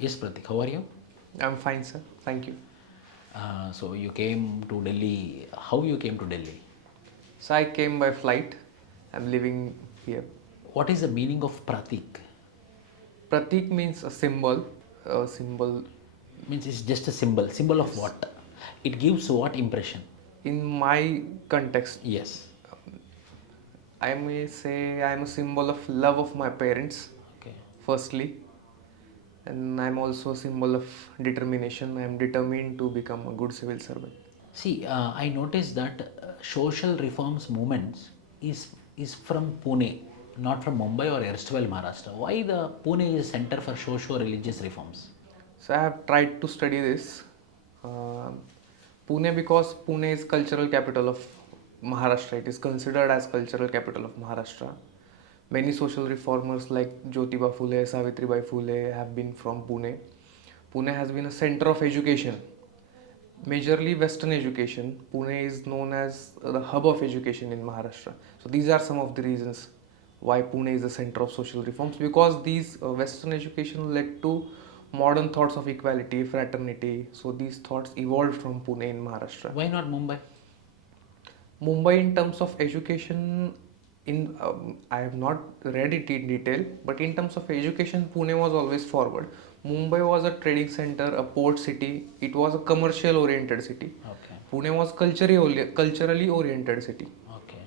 Yes, Pratik, how are you? I'm fine, sir. Thank you. So you came to Delhi. How you came to Delhi? So I came by flight. I'm living here. What is the meaning of Pratik? Pratik means a symbol. A symbol. Means it's just a symbol. Symbol of Yes. what? It gives what impression? In my context, Yes. I may say I'm a symbol of love of my parents, Okay. firstly. And I'm also a symbol of determination. I'm determined to become a good civil servant. See, I noticed that social reforms movements is from Pune, not from Mumbai or erstwhile Maharashtra. Why the Pune is center for socio-religious reforms? So I have tried to study this. Uh, Pune, because Pune is cultural capital of Maharashtra. It is considered as cultural capital of Maharashtra. Many social reformers like Jyotiba Phule, Savitribai Phule have been from Pune. Pune has been a center of education, majorly Western education. Pune is known as the hub of education in Maharashtra. So these are some of the reasons why Pune is the center of social reforms, because these Western education led to modern thoughts of equality, fraternity. So these thoughts evolved from Pune in Maharashtra. Why not Mumbai? Mumbai, in terms of education, I have not read it in detail, but in terms of education, Pune was always forward. Mumbai was a trading center, a port city. It was a commercial oriented city. Okay. Pune was culturally oriented city. Okay.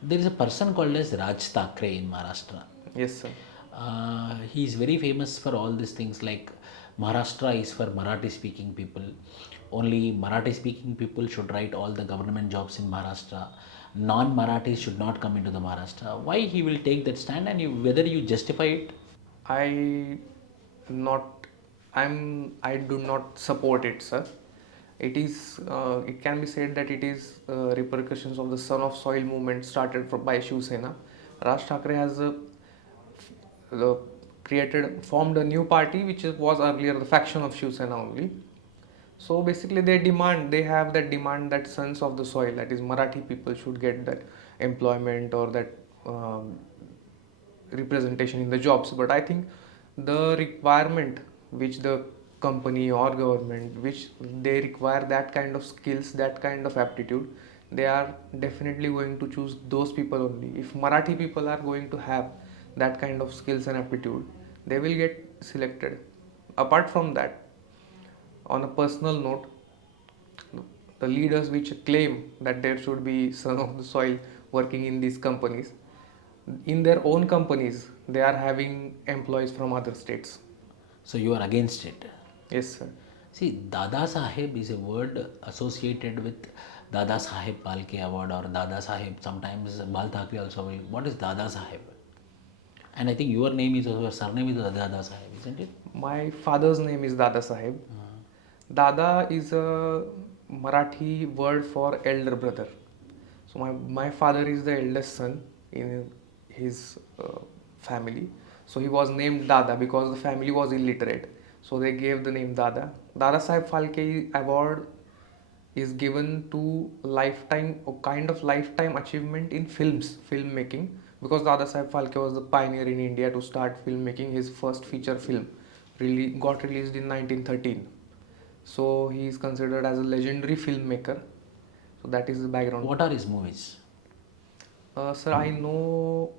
There is a person called as Raj Thakre in Maharashtra. Yes, sir. He is very famous for all these things like Maharashtra is for Marathi speaking people. Only Marathi speaking people should write all the government jobs in Maharashtra. Non Marathis should not come into the Maharashtra. Why he will take that stand and whether you justify it? I not I do not support it, sir. It can be said that it is repercussions of the Son of Soil movement started by Shiv Sena. Raj Thakre has uh, formed a new party which was earlier the faction of Shiv Sena only. So basically they have that demand that sons of the soil, that is Marathi people, should get that employment or that representation in the jobs. But I think the requirement which the company or government, which they require that kind of skills, that kind of aptitude, they are definitely going to choose those people only. If Marathi people are going to have that kind of skills and aptitude, they will get selected. Apart from that, on a personal note, the leaders which claim that there should be son of the soil working in these companies, in their own companies, they are having employees from other states. So you are against it. Yes, sir. See, Dadasaheb is a word associated with Dadasaheb Phalke award or Dadasaheb. Sometimes Bal Thackeray also will. What is Dadasaheb? And I think your name is also, your surname is Dadasaheb, isn't it? My father's name is Dadasaheb. Dada is a Marathi word for elder brother. So my father is the eldest son in his family. So he was named Dada because the family was illiterate. So they gave the name Dada. Dadasaheb Phalke award is given to lifetime or kind of lifetime achievement in filmmaking, because Dadasaheb Phalke was the pioneer in India to start filmmaking. His first feature film got released in 1913. So he is considered as a legendary filmmaker. So that is the background. What are his movies? Sir, I know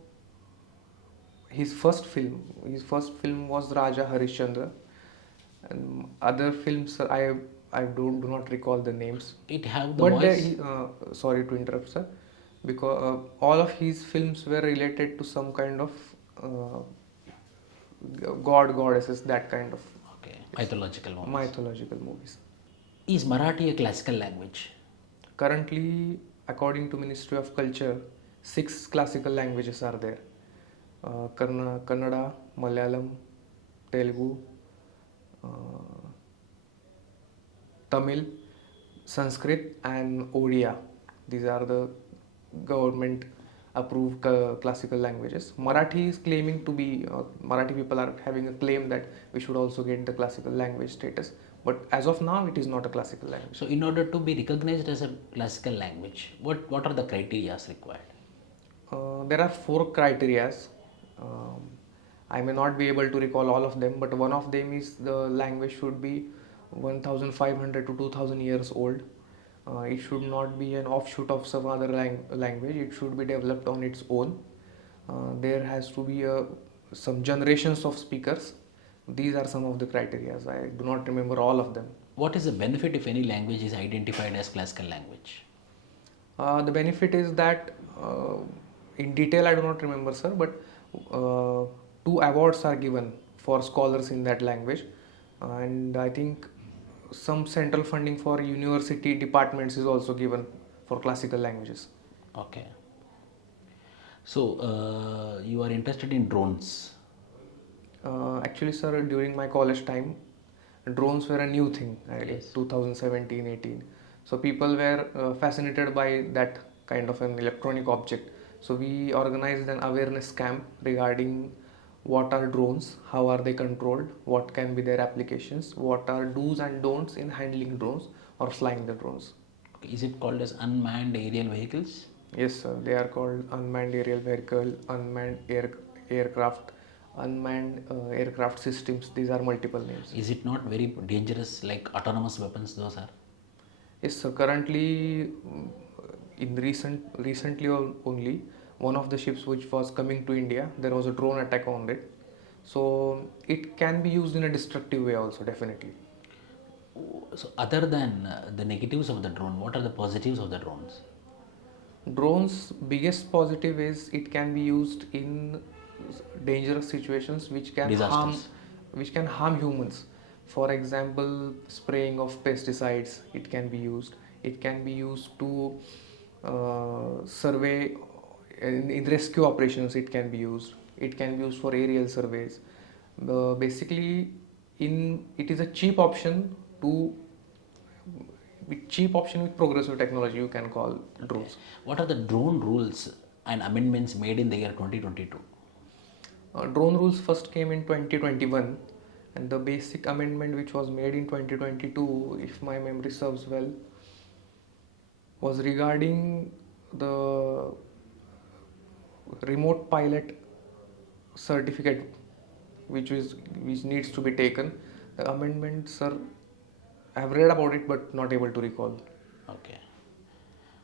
his first film. His first film was Raja Harishchandra, and other films, sir, I do not recall the names. It have the But voice. sorry to interrupt, sir, because all of his films were related to some kind of goddesses, that kind of Okay, mythological movies. mythological movies. Is Marathi a classical language? Currently, according to Ministry of Culture, 6 classical languages are there: Kannada, Malayalam, Telugu, Tamil, Sanskrit, and Odia. These are the government approved classical languages. Marathi is claiming to be, Marathi people are having a claim that we should also get the classical language status. But as of now, it is not a classical language. So, in order to be recognized as a classical language, what are the criteria required? There are 4 criterias. I may not be able to recall all of them, but one of them is the language should be 1500 to 2000 years old. It should not be an offshoot of some other language. It should be developed on its own. There has to be some generations of speakers. These are some of the criteria. I do not remember all of them. What is the benefit if any language is identified as classical language? The benefit is that, in detail I do not remember, sir, but 2 awards are given for scholars in that language, and I think some central funding for university departments is also given for classical languages. Okay. So, you are interested in drones. Actually, sir, during my college time, drones were a new thing, Yes. 2017-18. So people were fascinated by that kind of an electronic object. So we organized an awareness camp regarding what are drones, how are they controlled, what can be their applications, what are do's and don'ts in handling drones or flying the drones. Okay. Is it called as unmanned aerial vehicles? Yes, sir. They are called unmanned aerial vehicle, unmanned aircraft, unmanned aircraft systems. These are multiple names. Is it not very dangerous like autonomous weapons those are? Yes, sir. Currently, in recently only, one of the ships which was coming to India, there was a drone attack on it. So it can be used in a destructive way also, definitely. So, other than the negatives of the drone, what are the positives of the drones? Drones' biggest positive is it can be used in dangerous situations which can Disasters. harm humans. For example, spraying of pesticides. It can be used. It can be used to survey in rescue operations. It can be used. It can be used for aerial surveys. Basically, it is a cheap option with progressive technology, you can call drones. What are the drone rules and amendments made in the year 2022? Drone rules first came in 2021, and the basic amendment which was made in 2022, if my memory serves well, was regarding the remote pilot certificate which needs to be taken. The amendment, sir, I have read about it but not able to recall. Okay.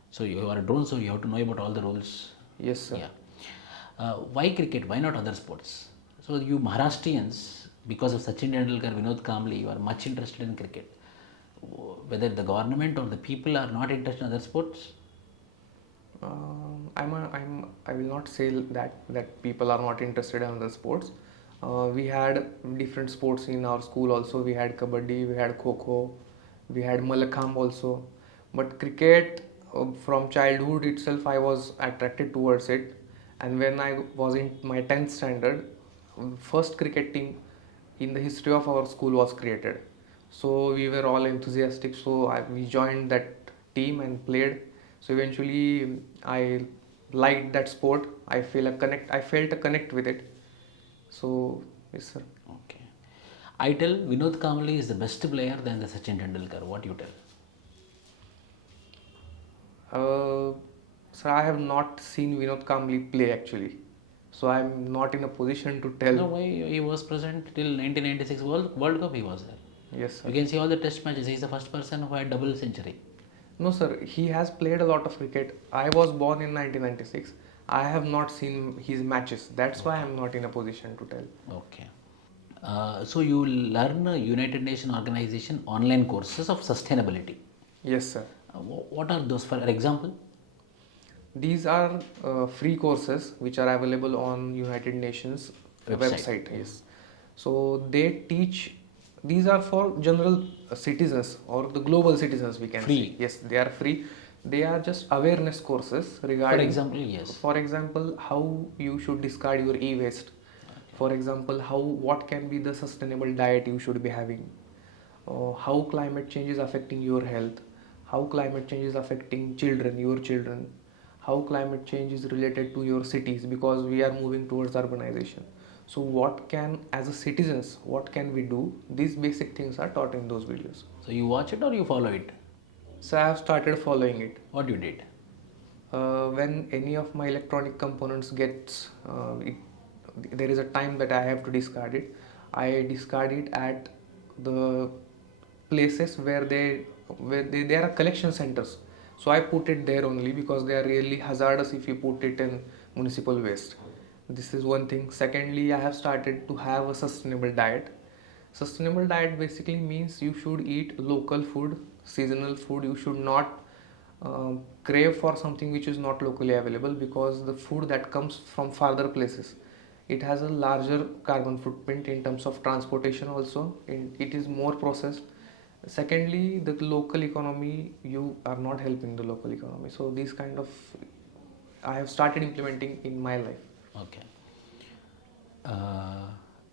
So, you are a drone, so you have to know about all the rules. Yes, sir. Yeah. Why cricket? Why not other sports? So, you Maharashtrians, because of Sachin Tendulkar, Vinod Kamble, you are much interested in cricket. Whether the government or the people are not interested in other sports? I will not say that people are not interested in other sports. We had different sports in our school also. We had kabaddi, we had kho-kho, we had malakhambh also. But cricket, from childhood itself, I was attracted towards it. And when I was in my 10th standard, first cricket team in the history of our school was created. So we were all enthusiastic. So we joined that team and played. So eventually, I liked that sport. I felt a connect with it. So, yes, sir. Okay. I tell Vinod Kamble is the best player than the Sachin Tendulkar. What you tell? Sir, I have not seen Vinod Kamble play actually. So, I am not in a position to tell. No, why he was present till 1996 World Cup he was there. Yes, sir. You can see all the test matches. He is the first person who had double century. No, sir. He has played a lot of cricket. I was born in 1996. I have not seen his matches. That's why I am not in a position to tell. Okay. So you learn United Nations Organization online courses of sustainability. Yes, sir. What are those, for example? These are free courses which are available on United Nations website. Yes. So they teach. These are for general citizens or the global citizens, we can Free. say. Yes, they are free. They are just awareness courses regarding. For example, yes. For example, how you should discard your e-waste. Okay. For example, what can be the sustainable diet you should be having. How climate change is affecting your health. How climate change is affecting your children. How climate change is related to your cities, because we are moving towards urbanization. So as a citizens, what can we do? These basic things are taught in those videos. So you watch it or you follow it? So I have started following it. What you did? When any of my electronic components gets there is a time that I have to discard it, I discard it at the places where there are collection centers. So I put it there only because they are really hazardous if you put it in municipal waste. This is one thing. Secondly, I have started to have a sustainable diet. Sustainable diet basically means you should eat local food, seasonal food. You should not crave for something which is not locally available, because the food that comes from farther places, it has a larger carbon footprint in terms of transportation also, it is more processed. Secondly, the local economy, you are not helping the local economy. So these kind of I have started implementing in my life. Okay.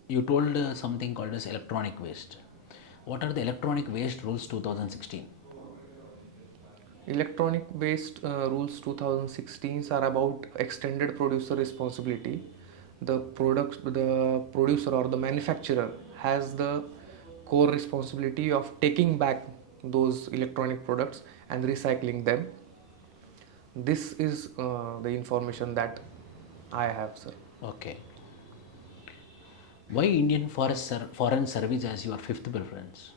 You told something called as electronic waste. What are the electronic waste rules 2016? Electronic waste rules 2016 are about extended producer responsibility. The producer or the manufacturer has the core responsibility of taking back those electronic products and recycling them. This is the information that I have, sir. Okay. Why Indian Foreign Service as your fifth preference?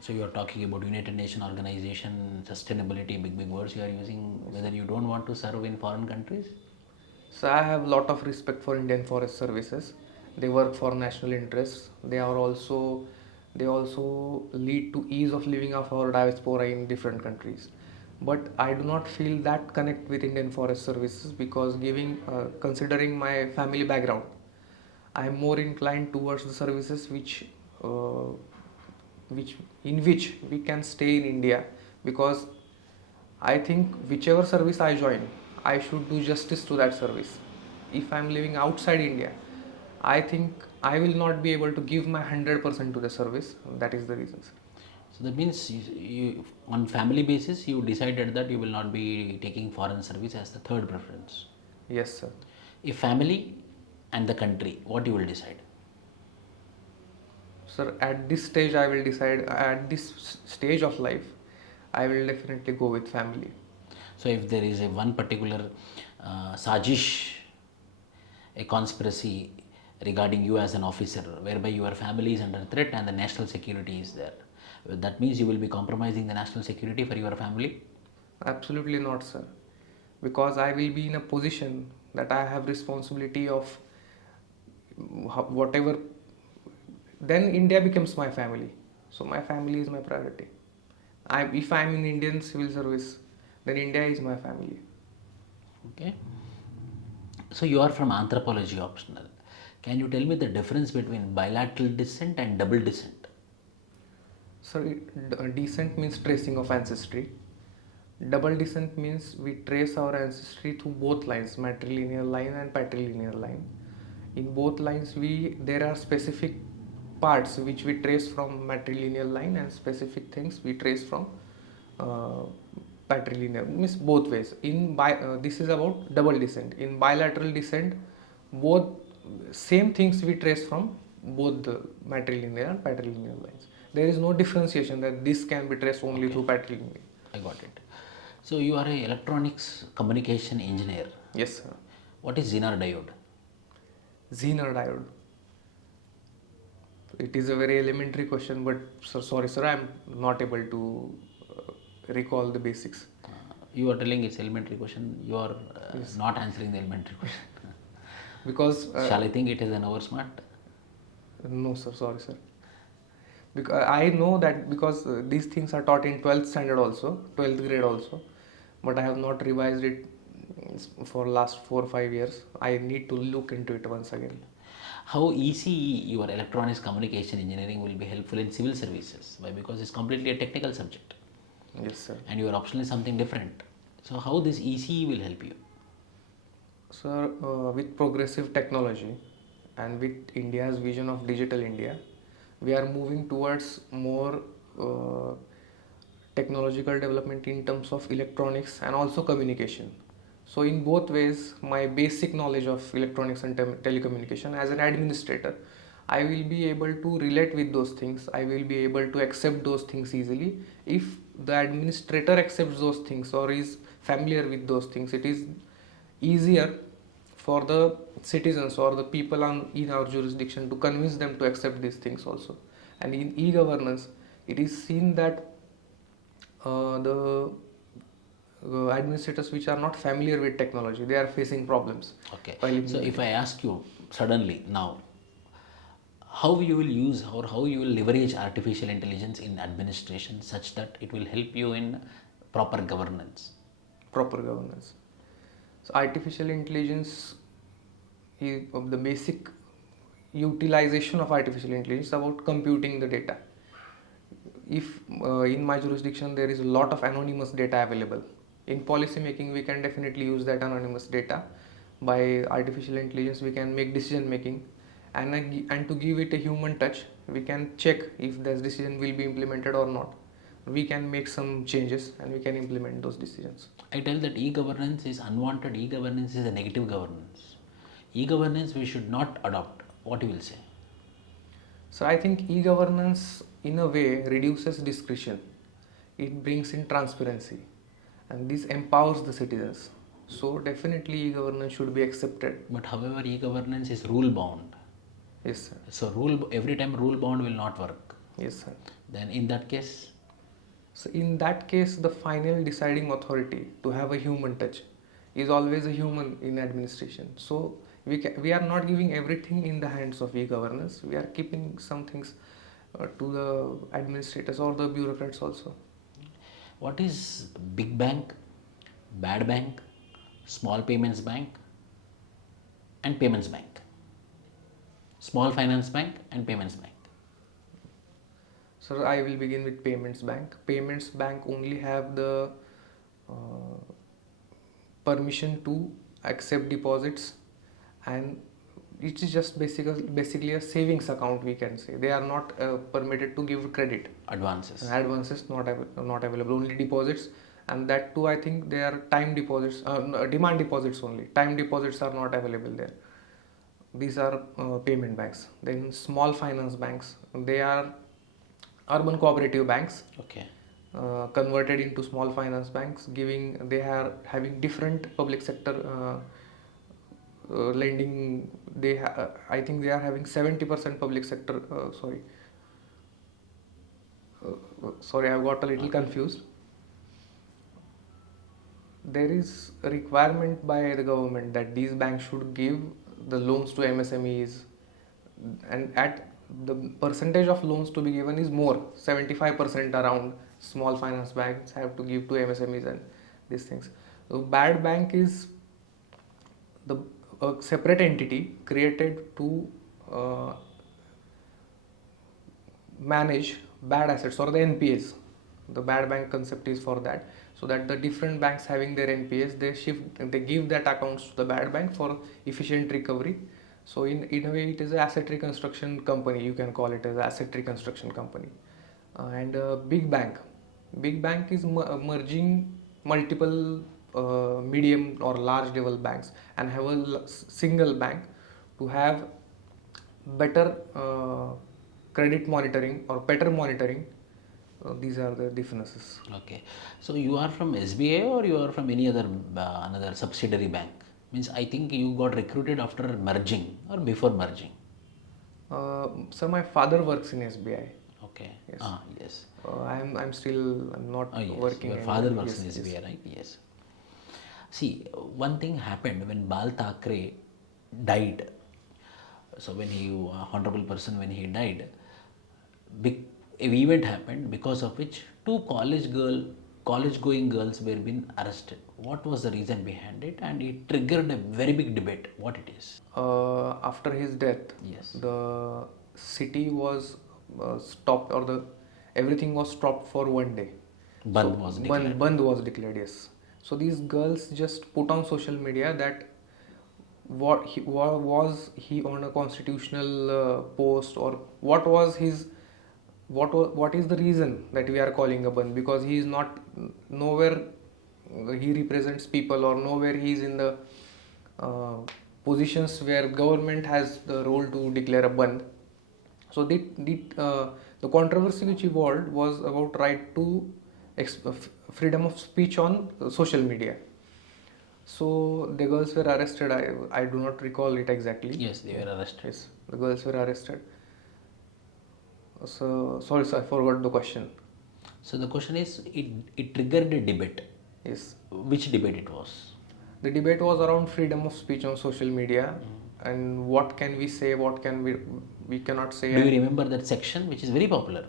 So you are talking about United Nations organization, sustainability, big words you are using, whether you don't want to serve in foreign countries? So I have a lot of respect for Indian Forest Services. They work for national interests. They also lead to ease of living of our diaspora in different countries. But I do not feel that connect with Indian Forest Services because considering my family background, I am more inclined towards the services in which we can stay in India, because I think whichever service I join, I should do justice to that service. If I am living outside India, I think I will not be able to give my 100% to the service. That is the reason, sir. So that means you, on family basis, you decided that you will not be taking foreign service as the third preference. Yes, sir. If family and the country, what you will decide? Sir, at this stage I will decide, at this stage of life, I will definitely go with family. So if there is one particular sajish, a conspiracy regarding you as an officer, whereby your family is under threat and the national security is there, that means you will be compromising the national security for your family? Absolutely not, sir. Because I will be in a position that I have responsibility of whatever, then India becomes my family. So my family is my priority. If I am in Indian civil service, then India is my family. Okay. So you are from Anthropology optional. Can you tell me the difference between bilateral descent and double descent? So descent means tracing of ancestry. Double descent means we trace our ancestry through both lines, matrilineal line and patrilineal line. In both lines, there are specific parts which we trace from matrilineal line and specific things we trace from patrilineal, means both ways. This is about double descent. In bilateral descent, both same things we trace from both the matrilineal and patrilineal lines. There is no differentiation that this can be traced only through patrilineal. I got it. So you are a electronics communication engineer. Yes, sir. What is Zener diode? Zener diode. It is a very elementary question, but sorry, sir, I am not able to recall the basics. You are telling it's elementary question. You are Yes. not answering the elementary question. Because Shall I think it is an hour smart? no, sir, sorry, sir. Because I know that because these things are taught in 12th standard also, 12th grade also, but I have not revised it for last 4 or 5 years. I need to look into it once again. How easy your electronics communication engineering will be helpful in civil services? Why? Because it's completely a technical subject. Yes, sir. And your option is something different. So how this ECE will help you? Sir, with progressive technology and with India's vision of digital India, we are moving towards more technological development in terms of electronics and also communication. So in both ways, my basic knowledge of electronics and telecommunication as an administrator, I will be able to relate with those things. I will be able to accept those things easily. If the administrator accepts those things or is familiar with those things, it is easier for the citizens or the people in our jurisdiction, to convince them to accept these things also. And in e-governance, it is seen that the administrators which are not familiar with technology, they are facing problems. Okay. So if I ask you suddenly now, how you will use or how you will leverage artificial intelligence in administration such that it will help you in proper governance? Proper governance. So artificial intelligence is of the basic utilization of artificial intelligence about computing the data. If in my jurisdiction there is a lot of anonymous data available, in policy making we can definitely use that anonymous data. By artificial intelligence we can make decision making, and to give it a human touch, we can check if this decision will be implemented or not. We can make some changes and we can implement those decisions. I tell that e-governance is unwanted, e-governance is a negative governance. E-governance we should not adopt. What you will say? So I think e-governance in a way reduces discretion. It brings in transparency and this empowers the citizens. So definitely e-governance should be accepted. But however, e-governance is rule bound. Yes, sir. So every time rule bound will not work. Yes, sir. Then in that case? So in that case, the final deciding authority to have a human touch is always a human in administration. So we are not giving everything in the hands of e-governance. We are keeping some things to the administrators or the bureaucrats also. What is big bank, bad bank, small payments bank and payments bank? Small finance bank and payments bank. So I will begin with payments bank. Payments bank only have the permission to accept deposits, and it is just basically a savings account, we can say. They are not permitted to give credit. Advances. Advances not available, only deposits, and that too I think they are time deposits, demand deposits only. Time deposits are not available there. These are payment banks. Then small finance banks, they are urban cooperative banks. Okay. Converted into small finance banks, they are having different public sector lending. I think they are having 70% public sector. Sorry, I got a little confused. There is a requirement by the government that these banks should give the loans to MSMEs, and at the percentage of loans to be given is more, 75% around. Small finance banks have to give to MSMEs and these things. So bad bank is a separate entity created to manage bad assets or the NPAs. The bad bank concept is for that, so that the different banks having their NPAs, they give that accounts to the bad bank for efficient recovery. So in a way it is an asset reconstruction company, you can call it as asset reconstruction company. And big bank is merging multiple medium or large level banks and have a single bank to have better credit monitoring or better monitoring. These are the differences. Okay. So you are from SBI or you are from any other another subsidiary bank? Means I think you got recruited after merging or before merging. Sir, my father works in SBI. Okay. Yes. Yes. I'm not Yes. working. Your father works yes, in SBI, yes. right? Yes. See, one thing happened when Bal Thackeray died. So when honorable person, when he died, big event happened because of which two college-going girls were being arrested. What was the reason behind it? And it triggered a very big debate. What it is? After his death, Yes. the city was stopped, or everything was stopped for one day. Band was declared. Band was declared. Yes. So these girls just put on social media that was he on a constitutional post, or what is the reason that we are calling a band, because he is not nowhere he represents people, or nowhere he is in the positions where government has the role to declare a band. So the controversy which evolved was about right to freedom of speech on social media. So the girls were arrested. I do not recall it exactly. Yes, they were arrested. Yes, the girls were arrested. So sorry, sir, I forgot the question. So the question is, it triggered a debate. Yes, Which debate it was? the debate was around freedom of speech on social media, and what can we say, what can we cannot say. Do you remember that section, which is very popular?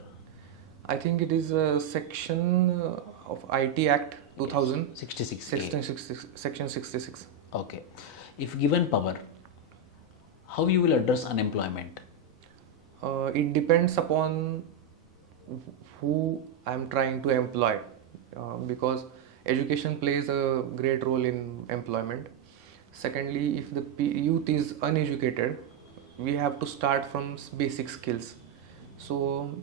I think it is a section of IT Act 2000, 66. section 66. Okay. If given power, how you will address unemployment? It depends upon who I'm trying to employ, because education plays a great role in employment. Secondly, if the youth is uneducated, we have to start from basic skills. So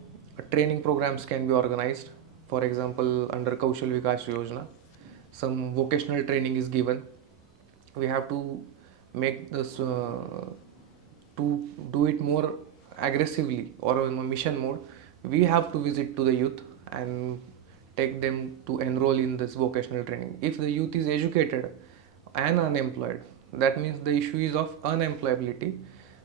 training programs can be organized. For example, under Kaushal Vikas Yojana, some vocational training is given. We have to make this to do it more aggressively or in a mission mode. We have to visit to the youth and take them to enroll in this vocational training. If the youth is educated and unemployed, that means the issue is of unemployability,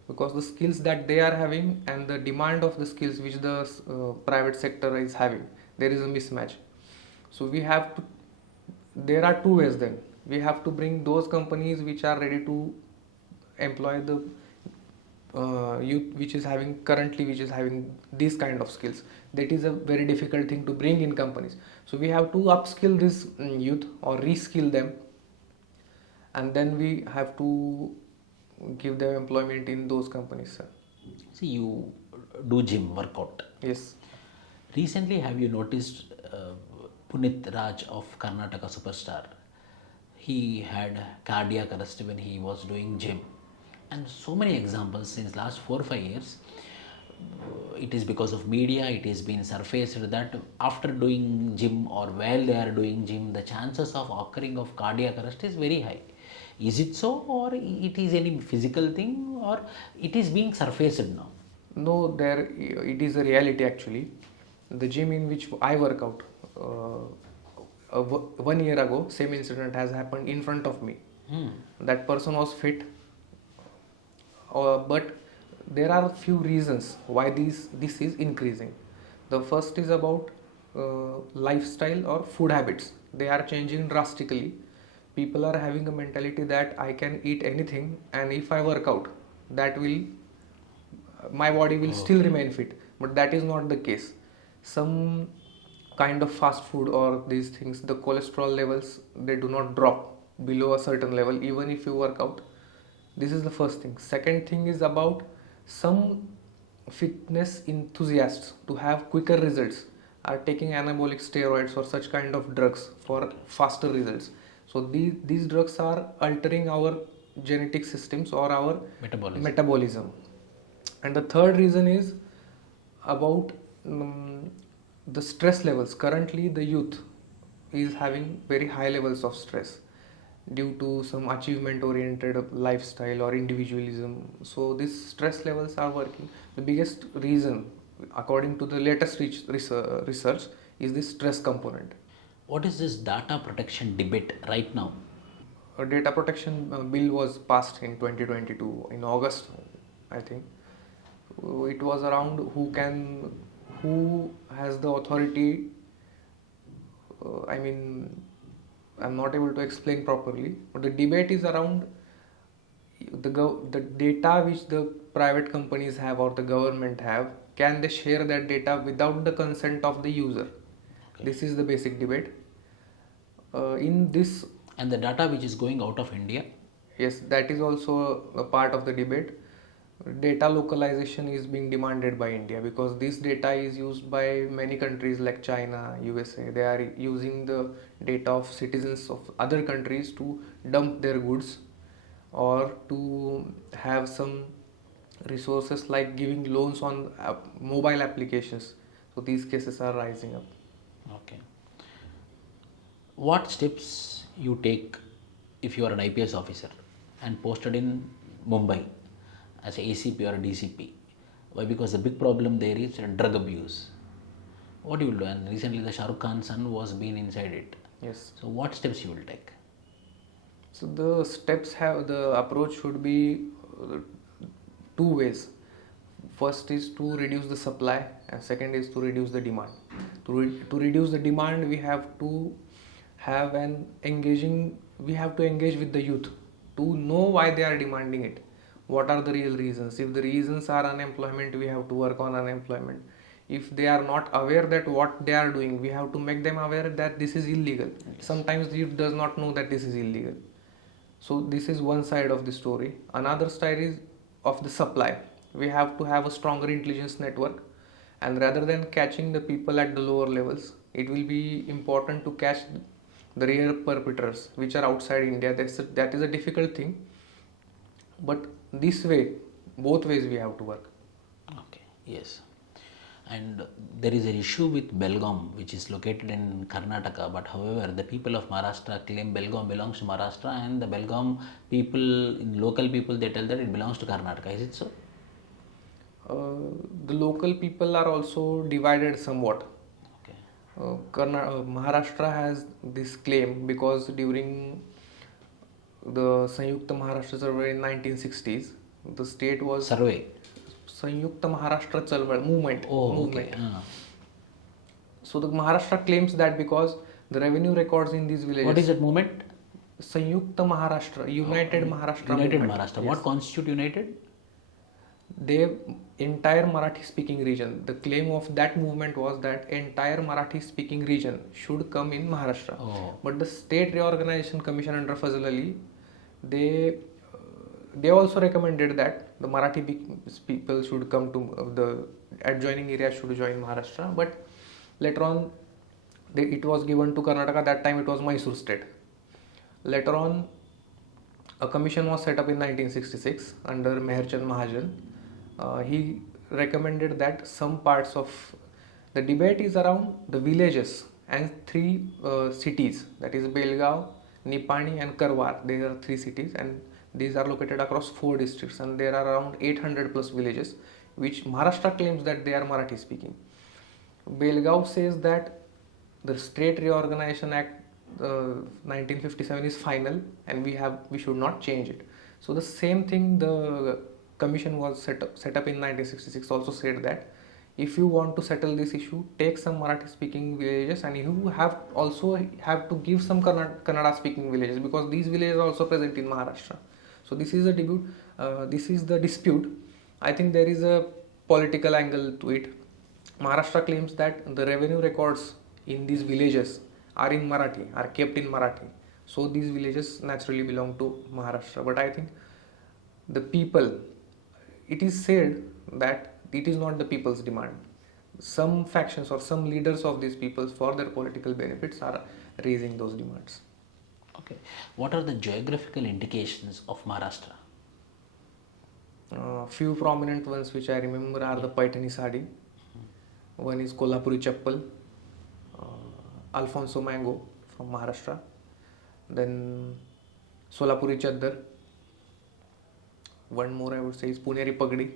because the skills that they are having and the demand of the skills which the private sector is having, there is a mismatch. So we have to, there are two ways then. We have to bring those companies which are ready to employ the youth which is having these kind of skills. That is a very difficult thing to bring in companies. So we have to upskill this youth or reskill them, and then we have to give them employment in those companies, sir. See, you do gym workout. Yes. Recently, have you noticed Punit Raj of Karnataka Superstar? He had cardiac arrest when he was doing gym, and so many examples since last 4 or 5 years. It is because of media. It has been surfaced that after doing gym or while they are doing gym, the chances of occurring of cardiac arrest is very high. Is it so, or it is any physical thing, or it is being surfaced now? No, there it is a reality actually. The gym in which I work out, 1 year ago, same incident has happened in front of me. That person was fit, but there are few reasons why this is increasing. The first is about lifestyle or food habits. They are changing drastically. People are having a mentality that I can eat anything, and if I work out, that will my body will still remain fit. But that is not the case. Some kind of fast food or these things, the cholesterol levels, they do not drop below a certain level even if you work out. This is the first thing. Second thing is about some fitness enthusiasts, to have quicker results, are taking anabolic steroids or such kind of drugs for faster results. So these drugs are altering our genetic systems or our metabolism. And the third reason is about the stress levels. Currently the youth is having very high levels of stress due to some achievement oriented lifestyle or individualism. So these stress levels are working. The biggest reason, according to the latest research, is this stress component. What is this data protection debate right now? A data protection bill was passed in 2022 in August, I think. It was around who has the authority. I'm not able to explain properly, but the debate is around the data which the private companies have or the government have. Can they share that data without the consent of the user? Okay. This is the basic debate. In this, and the data which is going out of India? Yes, that is also a part of the debate. Data localization is being demanded by India, because this data is used by many countries like China, USA. They are using the data of citizens of other countries to dump their goods or to have some resources like giving loans on mobile applications. So these cases are rising up. Okay. What steps you take if you are an IPS officer and posted in Mumbai as a ACP or a DCP? Why? Because the big problem there is drug abuse. What you will do? And recently the Shah Rukh Khan's son was been inside it. Yes. So what steps you will take? So the approach should be two ways. First is to reduce the supply, and second is to reduce the demand. To reduce the demand, we have to have an engaging. We have to engage with the youth to know why they are demanding it. What are the real reasons? If the reasons are unemployment, we have to work on unemployment. If they are not aware that what they are doing, we have to make them aware that this is illegal. Sometimes the youth does not know that this is illegal. So this is one side of the story. Another side is of the supply. We have to have a stronger intelligence network, and rather than catching the people at the lower levels, it will be important to catch the real perpetrators which are outside India. That is a difficult thing, but this way, both ways we have to work. Okay, yes. And there is an issue with Belgaum, which is located in Karnataka. But however, the people of Maharashtra claim Belgaum belongs to Maharashtra, and the Belgaum people, local people, they tell that it belongs to Karnataka. Is it so? The local people are also divided somewhat. Okay. Maharashtra has this claim because during the Sanyukta Maharashtra survey in 1960s, the state was Survey. Sanyukta Maharashtra Chalwal movement. Oh, okay. So the Maharashtra claims that because the revenue records in these villages. What is that movement? Sanyukta Maharashtra, United Maharashtra. United movement. Maharashtra. Yes. What constitute United? The entire Marathi speaking region. The claim of that movement was that entire Marathi speaking region should come in Maharashtra. Oh. But the State Reorganization Commission under Fazal Ali, they also recommended that the Marathi people should come to the adjoining area should join Maharashtra. But later on, it was given to Karnataka. That time it was Mysore state. Later on, a commission was set up in 1966 under Meherchand Mahajan. He recommended that some parts of the debate is around the villages and three cities, that is Belgaum, Nipani and Karwar. These are three cities, and these are located across 4 districts, and there are around 800 plus villages which Maharashtra claims that they are Marathi speaking. Belgaum says that the State Reorganization Act 1957 is final, and we should not change it. So the same thing the commission was set up in 1966 also said that if you want to settle this issue, take some Marathi speaking villages, and you have to give some Kannada speaking villages, because these villages are also present in Maharashtra. So this is the dispute. I think there is a political angle to it. Maharashtra claims that the revenue records in these villages are in Marathi, are kept in Marathi. So these villages naturally belong to Maharashtra. But I think the people, it is said that it is not the people's demand. Some factions or some leaders of these peoples, for their political benefits, are raising those demands. Okay. What are the geographical indications of Maharashtra? Few prominent ones which I remember are the Paithani Sadi. One is Kolhapuri Chappal, Alfonso Mango from Maharashtra, then Solapuri Chaddar. One more I would say is Puneri Pagdi.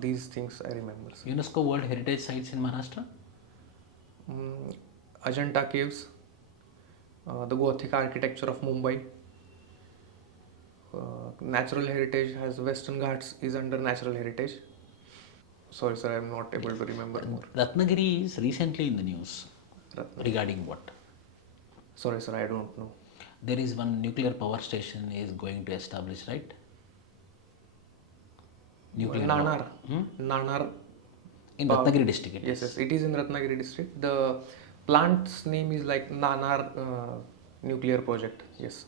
These things I remember. UNESCO World Heritage Sites in Maharashtra? Ajanta Caves, the Gothic architecture of Mumbai. Natural heritage has Western Ghats is under natural heritage. Sorry sir, I am not able to remember more. Ratnagiri is recently in the news. Regarding what? Sorry sir, I don't know. There is one nuclear power station is going to establish, right? Nanar. Nanar. In Ratnagiri district. Yes, it is in Ratnagiri district. The plant's name is like Nanar nuclear project. Yes.